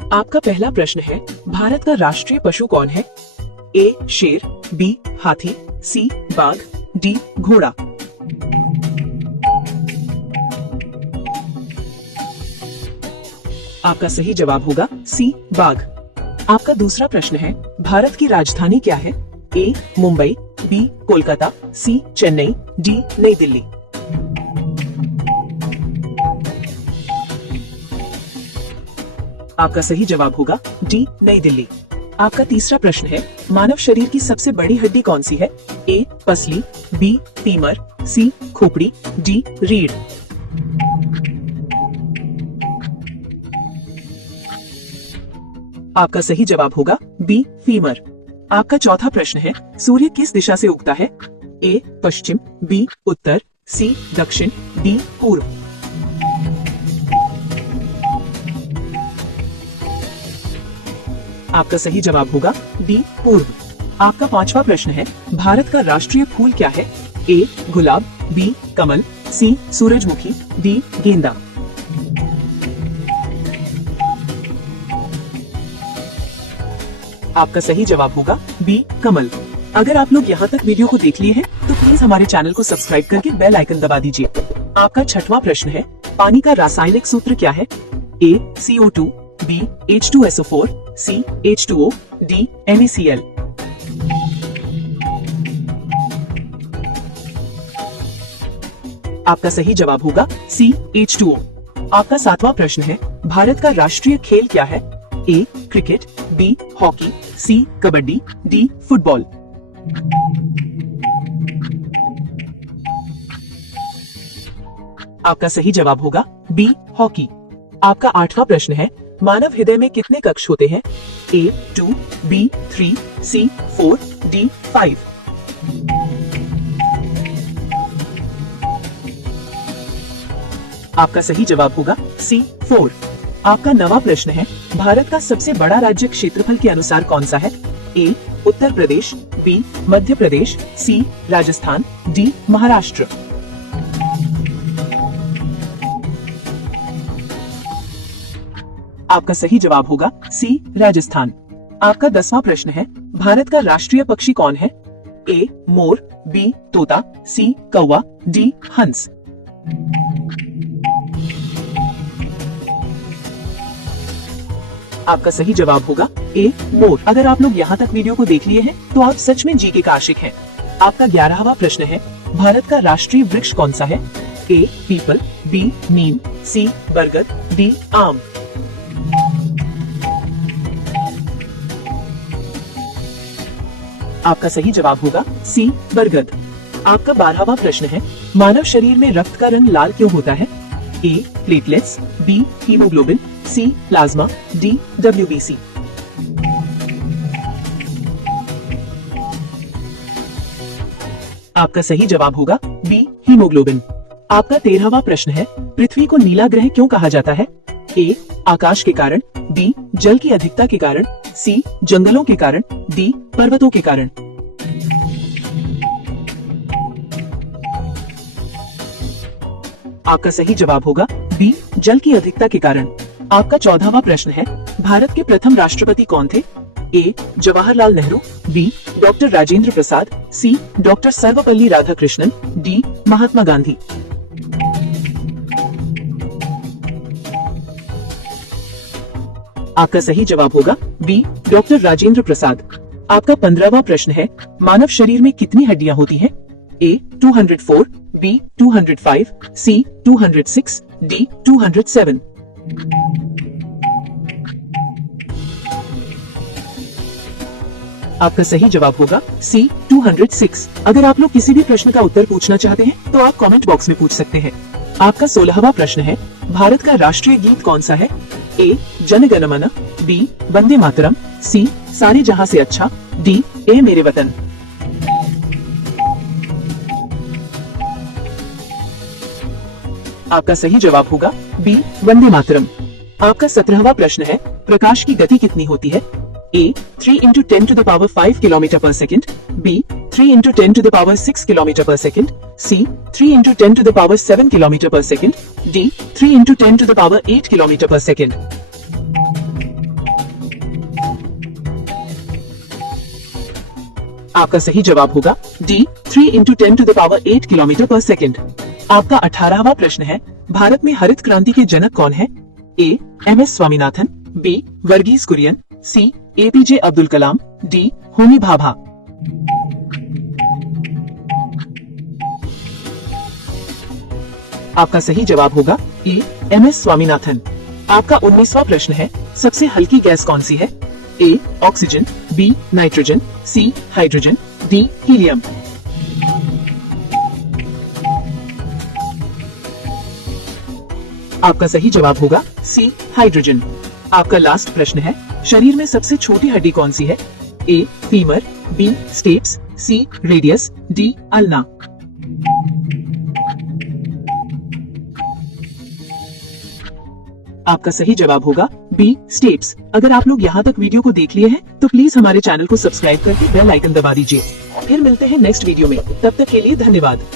आपका पहला प्रश्न है, भारत का राष्ट्रीय पशु कौन है? ए शेर, बी हाथी, सी बाघ, डी घोड़ा। आपका सही जवाब होगा सी बाघ। आपका दूसरा प्रश्न है, भारत की राजधानी क्या है? ए मुंबई, बी कोलकाता, सी चेन्नई, डी नई दिल्ली। आपका सही जवाब होगा डी नई दिल्ली। आपका तीसरा प्रश्न है, मानव शरीर की सबसे बड़ी हड्डी कौन सी है? ए पसली, बी फीमर, सी खोपड़ी, डी रीढ़। आपका सही जवाब होगा बी फीमर। आपका चौथा प्रश्न है, सूर्य किस दिशा से उगता है? ए पश्चिम, बी उत्तर, सी दक्षिण, डी पूर्व। आपका सही जवाब होगा डी पूर्व। आपका पांचवा प्रश्न है, भारत का राष्ट्रीय फूल क्या है? ए गुलाब, बी कमल, सी सूरजमुखी, डी गेंदा। आपका सही जवाब होगा बी कमल। अगर आप लोग यहाँ तक वीडियो को देख लिए हैं, तो प्लीज हमारे चैनल को सब्सक्राइब करके बेल आइकन दबा दीजिए। आपका छठवां प्रश्न है, पानी का रासायनिक सूत्र क्या है? ए CO2, बी H2SO4, सी H2O, डी NaCl। आपका सही जवाब होगा सी H2O। आपका सातवां प्रश्न है, भारत का राष्ट्रीय खेल क्या है? ए क्रिकेट, बी हॉकी, सी कबड्डी, डी फुटबॉल। आपका सही जवाब होगा बी हॉकी। आपका आठवां प्रश्न है, मानव हृदय में कितने कक्ष होते हैं? ए 2, बी 3, सी 4, डी 5। आपका सही जवाब होगा सी 4। आपका नवा प्रश्न है, भारत का सबसे बड़ा राज्य क्षेत्रफल के अनुसार कौन सा है? ए उत्तर प्रदेश, बी मध्य प्रदेश, सी राजस्थान, डी महाराष्ट्र। आपका सही जवाब होगा सी राजस्थान। आपका 10वां प्रश्न है, भारत का राष्ट्रीय पक्षी कौन है? ए मोर, बी तोता, सी कौवा, डी हंस। आपका सही जवाब होगा ए मोर। अगर आप लोग यहाँ तक वीडियो को देख लिए हैं, तो आप सच में जीके का आशिक हैं। आपका 11वां प्रश्न है, भारत का राष्ट्रीय वृक्ष कौन सा है? ए पीपल, बी नीम, सी बरगद, डी आम। आपका सही जवाब होगा सी बरगद। आपका 12वां प्रश्न है, मानव शरीर में रक्त का रंग लाल क्यों होता है? ए प्लेटलेट्स, बी हीमोग्लोबिन, सी प्लाज्मा, डी WBC। आपका सही जवाब होगा बी हीमोग्लोबिन। आपका 13वां प्रश्न है, पृथ्वी को नीला ग्रह क्यों कहा जाता है? ए आकाश के कारण, बी जल की अधिकता के कारण, सी जंगलों के कारण, डी पर्वतों के कारण। आपका सही जवाब होगा बी जल की अधिकता के कारण। आपका 14वां प्रश्न है, भारत के प्रथम राष्ट्रपति कौन थे? ए जवाहरलाल नेहरू, बी डॉक्टर राजेंद्र प्रसाद, सी डॉक्टर सर्वपल्ली राधाकृष्णन, डी महात्मा गांधी। आपका सही जवाब होगा बी डॉक्टर राजेंद्र प्रसाद। आपका 15वां प्रश्न है, मानव शरीर में कितनी हड्डियां होती हैं? ए 204, बी 205, सी 206, डी 207। आपका सही जवाब होगा सी 206। अगर आप लोग किसी भी प्रश्न का उत्तर पूछना चाहते हैं, तो आप कमेंट बॉक्स में पूछ सकते हैं। आपका 16वां प्रश्न है, भारत का राष्ट्रीय गीत कौन सा है? ए जन गण मन, बी वंदे मातरम, सी सारे जहां से अच्छा, डी ए मेरे वतन। आपका सही जवाब होगा बी वंदे मातरम। आपका 17वां प्रश्न है, प्रकाश की गति कितनी होती है? ए 3 × 10⁵ किलोमीटर पर सेकंड, बी 3 × 10⁶ किलोमीटर पर सेकंड, सी 3 × 10⁷ किलोमीटर पर सेकंड, डी 3 × 10⁸ किलोमीटर पर सेकंड। आपका सही जवाब होगा डी 3 × 10⁸ किलोमीटर पर सेकेंड। आपका 18वां प्रश्न है, भारत में हरित क्रांति के जनक कौन है? ए MS स्वामीनाथन, बी वर्गीज कुरियन, सी APJ अब्दुल कलाम, डी होमी भाभा। आपका सही जवाब होगा ए MS स्वामीनाथन। आपका 19वां प्रश्न है, सबसे हल्की गैस कौन सी है? A oxygen, B nitrogen, C hydrogen, D helium. आपका सही जवाब होगा सी हाइड्रोजन। आपका लास्ट प्रश्न है, शरीर में सबसे छोटी हड्डी कौन सी है? A femur, B stapes, C radius, D ulna. आपका सही जवाब होगा बी स्टेप्स। अगर आप लोग यहाँ तक वीडियो को देख लिए हैं तो प्लीज हमारे चैनल को सब्सक्राइब करके बेल आइकन दबा दीजिए। फिर मिलते हैं नेक्स्ट वीडियो में, तब तक के लिए धन्यवाद।